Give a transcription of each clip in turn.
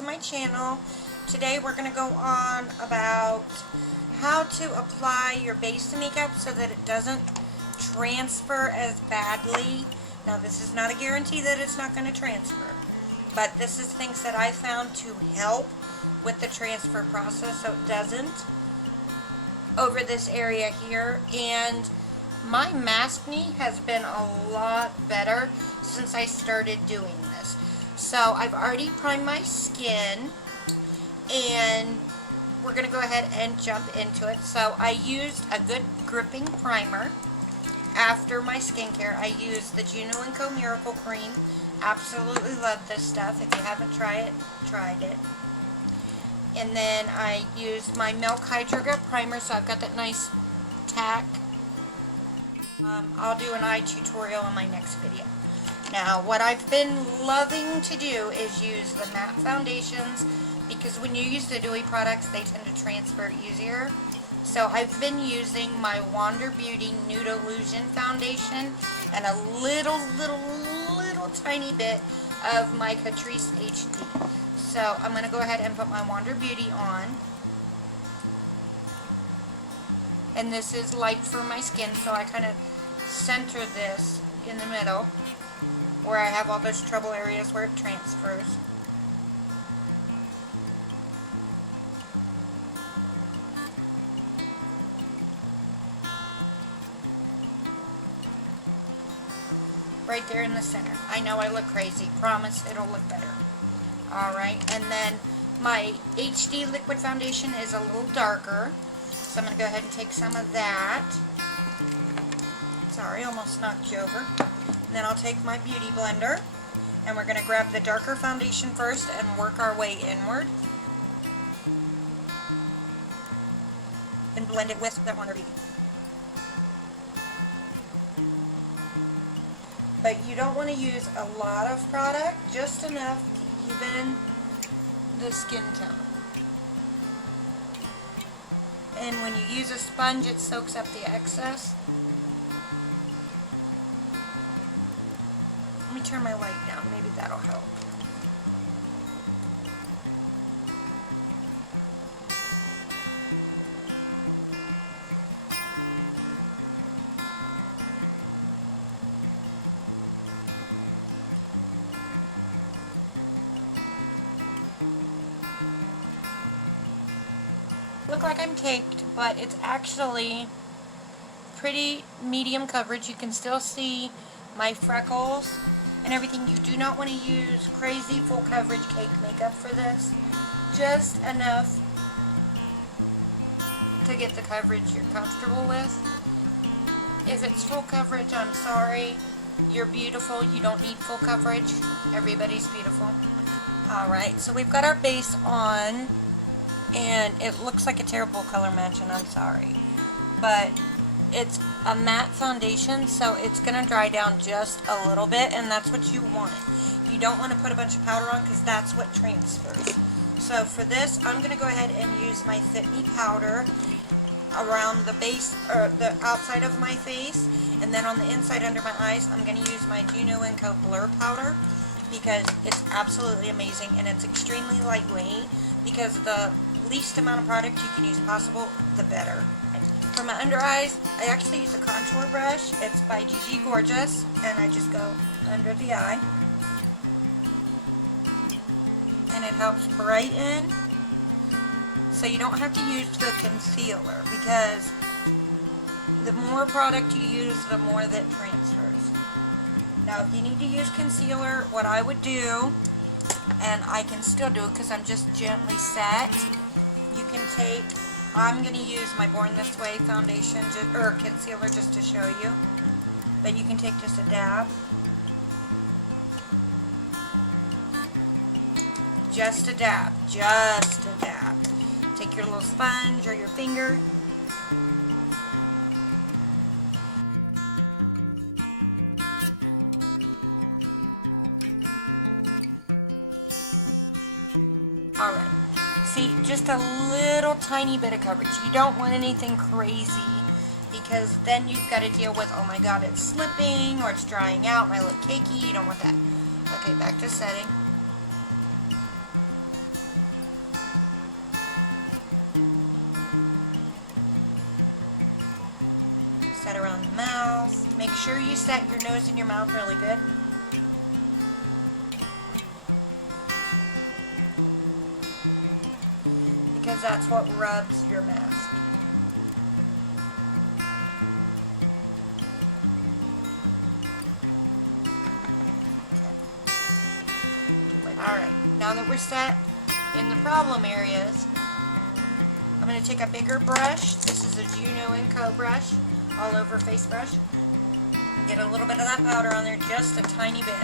to my channel. Today we're going to go on about how to apply your base makeup so that it doesn't transfer as badly. Now this is not a guarantee that it's not going to transfer, but this is things that I found to help with the transfer process so it doesn't over this area here. And my maskne has been a lot better since I started doing this. So I've already primed my skin and we're going to go ahead and jump into it. So I used a good gripping primer. After my skincare, I used the Juno Co Miracle Cream. Absolutely love this stuff. If you haven't tried it. And then I used my Milk Hydro Grip Primer, so I've got that nice tack. I'll do an eye tutorial in my next video. Now, what I've been loving to do is use the matte foundations, because when you use the dewy products, they tend to transfer easier. So I've been using my Wander Beauty Nude Illusion Foundation and a little tiny bit of my Catrice HD. So I'm going to go ahead and put my Wander Beauty on. And this is light for my skin, so I kind of center this in the middle where I have all those trouble areas where it transfers. Right there in the center. I know I look crazy. Promise it'll look better. Alright, and then my HD liquid foundation is a little darker. So I'm going to go ahead and take some of that. Sorry, almost knocked you over. And then I'll take my beauty blender. And we're going to grab the darker foundation first and work our way inward. And blend it with the Wander Beauty. But you don't want to use a lot of product, just enough to even the skin tone. And when you use a sponge, it soaks up the excess. Let me turn my light down, maybe that'll help. Look like I'm caked, but it's actually pretty medium coverage. You can still see my freckles and everything. You do not want to use crazy full coverage cake makeup for this. Just enough to get the coverage you're comfortable with. If it's full coverage, I'm sorry. You're beautiful. You don't need full coverage. Everybody's beautiful. Alright, so we've got our base on. And it looks like a terrible color match, and I'm sorry. But it's a matte foundation, so it's going to dry down just a little bit, and that's what you want. You don't want to put a bunch of powder on, because that's what transfers. So for this, I'm going to go ahead and use my Fit Me powder around the base, or the outside of my face. And then on the inside under my eyes, I'm going to use my Juno Co Blur powder, because it's absolutely amazing, and it's extremely lightweight, because the least amount of product you can use possible, the better. For my under eyes, I actually use a contour brush. It's by Gigi Gorgeous, and I just go under the eye. And it helps brighten, so you don't have to use the concealer, because the more product you use, the more that transfers. Now, if you need to use concealer, what I would do, and I can still do it because I'm just gently set, you can take, I'm going to use my Born This Way foundation, or concealer, just to show you. But you can take just a dab. Just a dab. Just a dab. Take your little sponge or your finger. Alright. See, just a little tiny bit of coverage. You don't want anything crazy, because then you've got to deal with, oh my god, it's slipping, or it's drying out, and I look cakey. You don't want that. Okay, back to setting. around the mouth. Make sure you set your nose and your mouth really good. Because that's what rubs your mask. Alright, now that we're set in the problem areas, I'm going to take a bigger brush. This is a Juno Co brush, all over face brush. And get a little bit of that powder on there, just a tiny bit.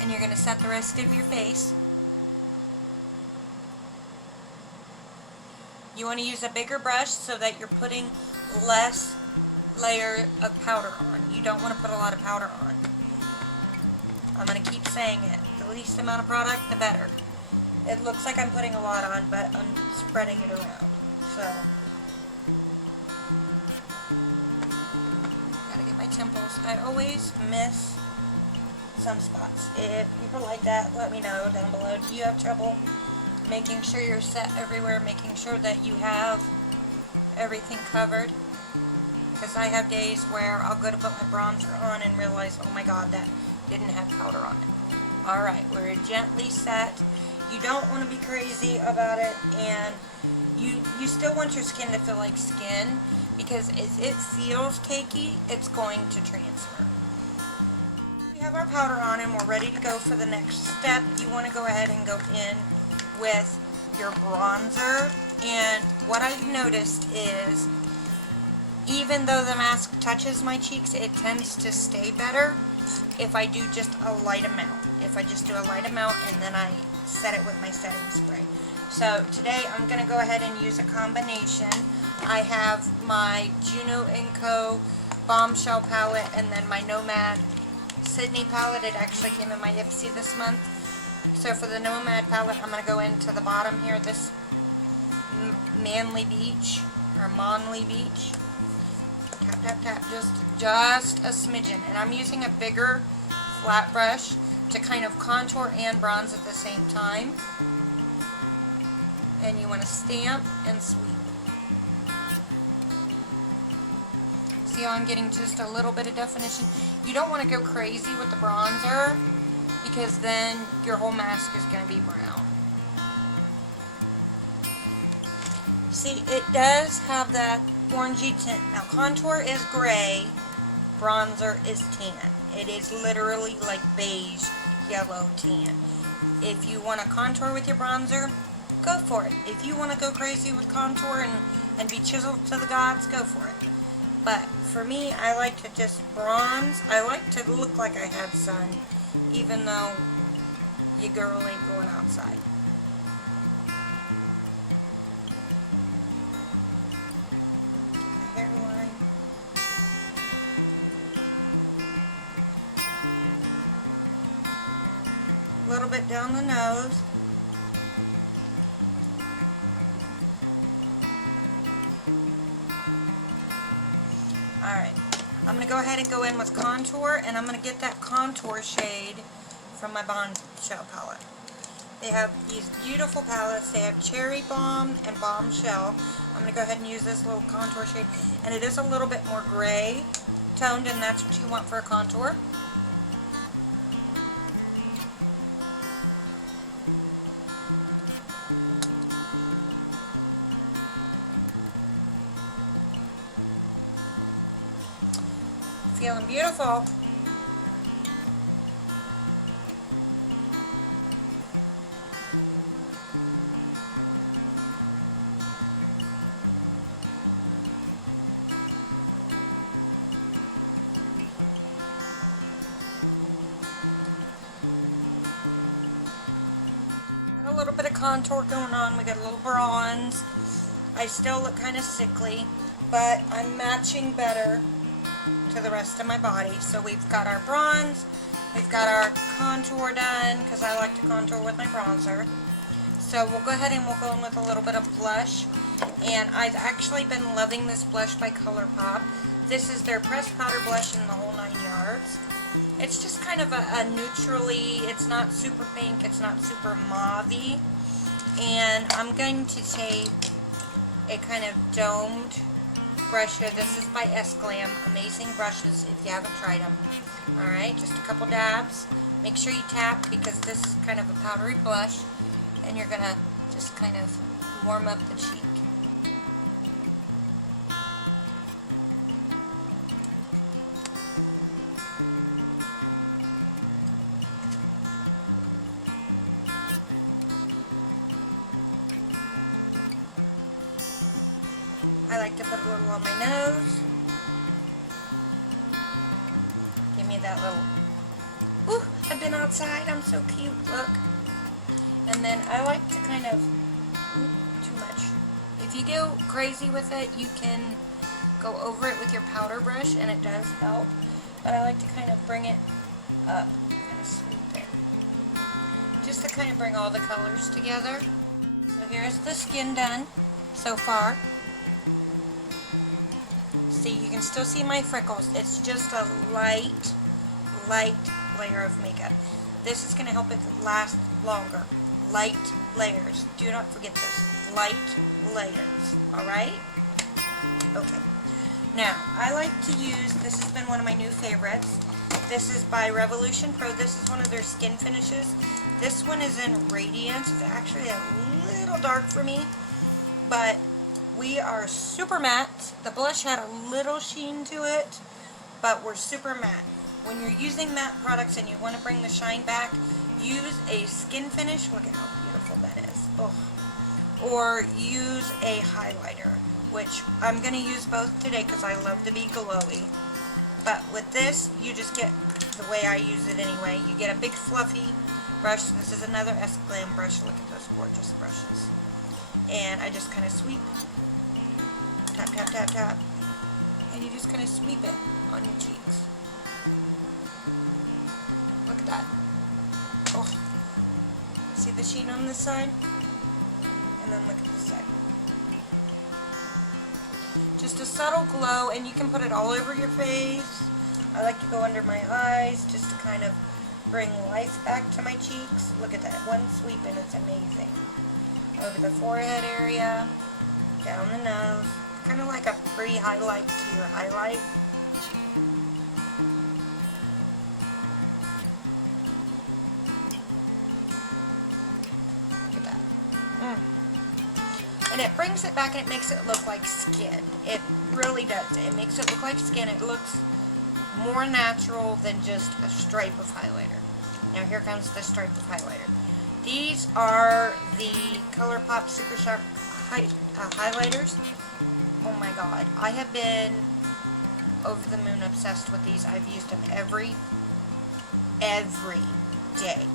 And you're going to set the rest of your face. You want to use a bigger brush so that you're putting less layer of powder on. You don't want to put a lot of powder on. I'm going to keep saying it. The least amount of product, the better. It looks like I'm putting a lot on, but I'm spreading it around. So, gotta get my temples. I always miss some spots. If people like that, let me know down below. Do you have trouble making sure you're set everywhere, making sure that you have everything covered? Because I have days where I'll go to put my bronzer on and realize, oh my god, that didn't have powder on it. Alright, we're gently set. You don't want to be crazy about it, and you still want your skin to feel like skin, because if it feels cakey, it's going to transfer. We have our powder on and we're ready to go for the next step. You want to go ahead and go in with your bronzer, and what I've noticed is even though the mask touches my cheeks, it tends to stay better if I do just a light amount. If I just do a light amount and then I set it with my setting spray. So today I'm going to go ahead and use a combination. I have my Juno Co bombshell palette and then my Nomad sdyney palette. It actually came in my Ipsy this month. So for the Nomad palette, I'm going to go into the bottom here, this manly beach, or Monly beach. Tap, tap, tap, just a smidgen. And I'm using a bigger flat brush to kind of contour and bronze at the same time. And you want to stamp and sweep. See how I'm getting just a little bit of definition? You don't want to go crazy with the bronzer, because then your whole mask is going to be brown. See, it does have that orangey tint. Now, contour is gray, bronzer is tan. It is literally like beige, yellow, tan. If you want to contour with your bronzer, go for it. If you want to go crazy with contour and be chiseled to the gods, go for it. But for me, I like to just bronze. I like to look like I had sun, even though your girl ain't going outside. Hairline. A little bit down the nose. Alright, I'm going to go ahead and go in with contour, and I'm going to get that contour shade from my bombshell palette. They have these beautiful palettes. They have Cherry Bomb and Bombshell. I'm going to go ahead and use this little contour shade, and it is a little bit more gray toned, and that's what you want for a contour. Feeling beautiful. Got a little bit of contour going on. We got a little bronze. I still look kind of sickly, but I'm matching better to the rest of my body. So we've got our bronze, we've got our contour done, because I like to contour with my bronzer. So we'll go ahead and we'll go in with a little bit of blush, and I've actually been loving this blush by Colourpop. This is their pressed powder blush in the whole 9 yards. It's just kind of a neutrally, it's not super pink, it's not super mauve-y, and I'm going to take a kind of domed brush here. This is by S-Glam. Amazing brushes if you haven't tried them. Alright, just a couple dabs. Make sure you tap because this is kind of a powdery blush. And you're going to just kind of warm up the cheek. I like to put a little on my nose. Give me that little, ooh, I've been outside, I'm so cute, look. And then I like to kind of, ooh, too much. If you go crazy with it, you can go over it with your powder brush, and it does help. But I like to kind of bring it up, kind of sweep it. Just to kind of bring all the colors together. So here's the skin done so far. See, you can still see my freckles. It's just a light layer of makeup. This is going to help it last longer. Light layers. Do not forget this. Light layers. Alright? Okay. Now, I like to use, this has been one of my new favorites. This is by Revolution Pro. This is one of their skin finishes. This one is in Radiance. It's actually a little dark for me, but we are super matte. The blush had a little sheen to it, but we're super matte. When you're using matte products and you want to bring the shine back, use a skin finish. Look at how beautiful that is. Oh. Or use a highlighter, which I'm going to use both today because I love to be glowy. But with this, you just get the way I use it anyway. You get a big fluffy brush. This is another S-Glam brush. Look at those gorgeous brushes. And I just kind of sweep. Tap, tap, tap, tap. And you just kind of sweep it on your cheeks. Look at that. Oh. See the sheen on this side? And then look at this side. Just a subtle glow, and you can put it all over your face. I like to go under my eyes just to kind of bring life back to my cheeks. Look at that. One sweep and it's amazing. Over the forehead area, down the nose. Kind of like a pre-highlight to your highlight. Look at that. And it brings it back and it makes it look like skin. It really does. It makes it look like skin. It looks more natural than just a stripe of highlighter. Now here comes the stripe of highlighter. These are the Colourpop Super Sharp highlighters. Oh my god, I have been over the moon obsessed with these. I've used them every day.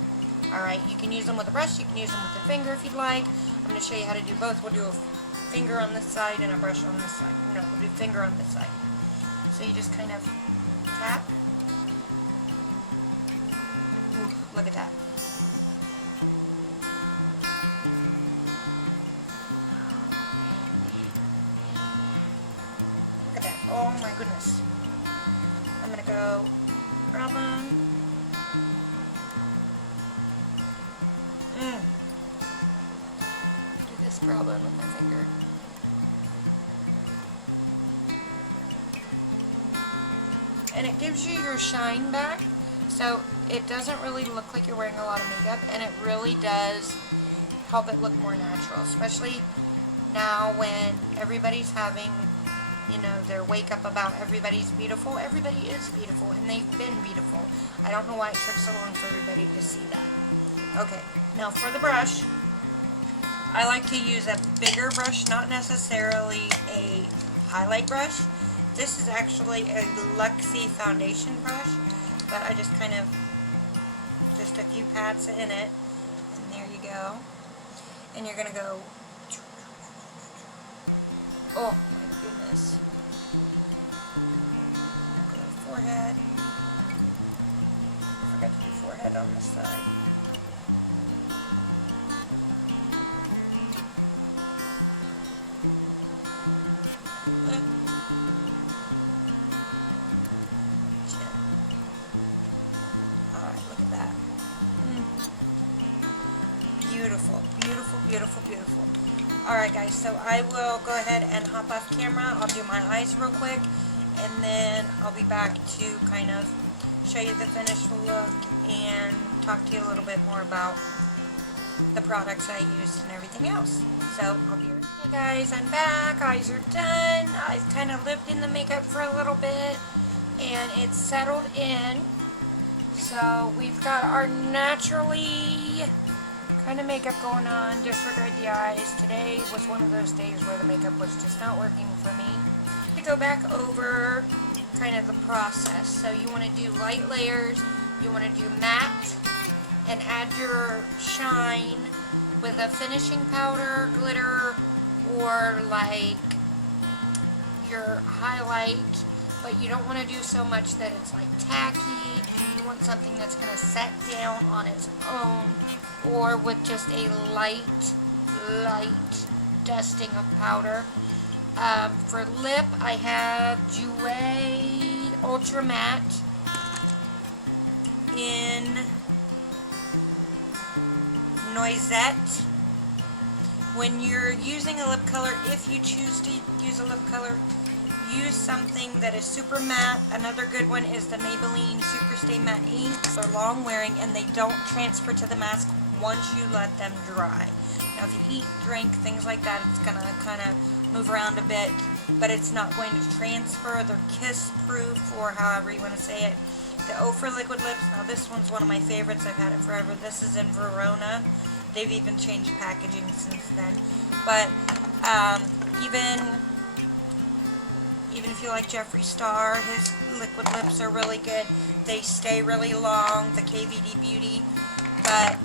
Alright, you can use them with a brush, you can use them with a finger if you'd like. I'm going to show you how to do both. We'll do a finger on this side and a brush on this side. No, we'll do finger on this side. So you just kind of tap. Ooh, look at that. Oh my goodness. I'm going to go grab them. Do this problem with my finger. And it gives you your shine back. So it doesn't really look like you're wearing a lot of makeup. And it really does help it look more natural. Especially now when everybody's having, you know, their wake up about everybody's beautiful. Everybody is beautiful, and they've been beautiful. I don't know why it took so long for everybody to see that. Okay, now for the brush, I like to use a bigger brush, not necessarily a highlight brush. This is actually a Luxie foundation brush, but I just kind of, just a few pats in it, and there you go. And you're going to go, oh my goodness. Go to forehead. I forgot to do forehead on this side. Beautiful, beautiful, beautiful, beautiful. Alright guys, so I will go ahead and hop off camera. I'll do my eyes real quick, and then I'll be back to kind of show you the finished look and talk to you a little bit more about the products I used and everything else. So I'll be right back. Hey guys, I'm back. Eyes are done. I've kind of lived in the makeup for a little bit, and it's settled in. So we've got our naturally kind of makeup going on. Disregard the eyes. Today was one of those days where the makeup was just not working for me. To go back over kind of the process. So you want to do light layers. You want to do matte and add your shine with a finishing powder, glitter, or like your highlight, but you don't want to do so much that it's like tacky. You want something that's going to set down on its own, or with just a light dusting of powder. For lip, I have Jouer Ultra Matte in Noisette. When you're using a lip color, if you choose to use a lip color, use something that is super matte. Another good one is the Maybelline Super Stay Matte Inks. They're long wearing and they don't transfer to the mask once you let them dry. Now if you eat, drink, things like that, it's going to kind of move around a bit, but it's not going to transfer. They're kiss proof, or however you want to say it. The O for Liquid Lips, now this one's one of my favorites. I've had it forever. This is in Verona. They've even changed packaging since then. But even if you like Jeffree Star, his liquid lips are really good. They stay really long, the KVD Beauty. But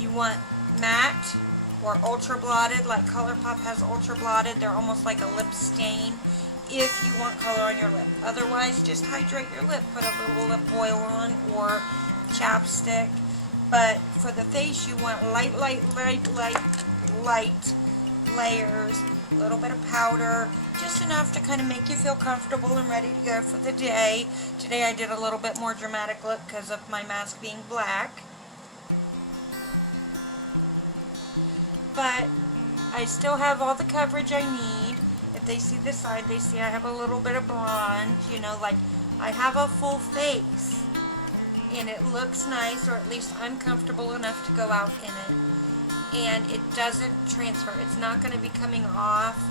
you want matte or ultra blotted, like Colourpop has ultra blotted. They're almost like a lip stain if you want color on your lip. Otherwise, just hydrate your lip. Put a little lip oil on or chapstick. But for the face, you want light layers, a little bit of powder, just enough to kind of make you feel comfortable and ready to go for the day. Today I did a little bit more dramatic look because of my mask being black. But I still have all the coverage I need. If they see the side, they see I have a little bit of blonde, you know, like I have a full face. And it looks nice, or at least I'm comfortable enough to go out in it. And it doesn't transfer. It's not going to be coming off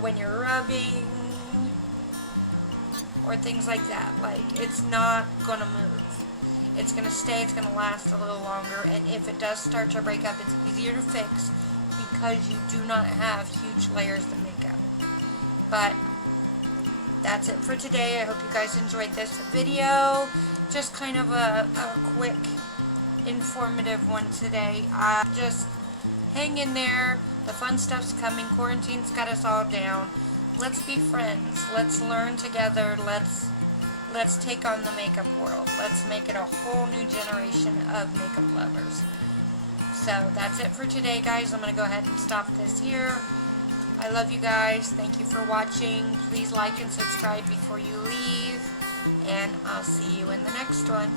when you're rubbing or things like that. Like, it's not going to move. It's going to stay. It's going to last a little longer. And if it does start to break up, it's easier to fix because you do not have huge layers of makeup. But that's it for today. I hope you guys enjoyed this video. Just kind of a quick, informative one today. Just hang in there. The fun stuff's coming. Quarantine's got us all down. Let's be friends. Let's learn together. Let's take on the makeup world. Let's make it a whole new generation of makeup lovers. So that's it for today, guys. I'm going to go ahead and stop this here. I love you guys. Thank you for watching. Please like and subscribe before you leave. And I'll see you in the next one.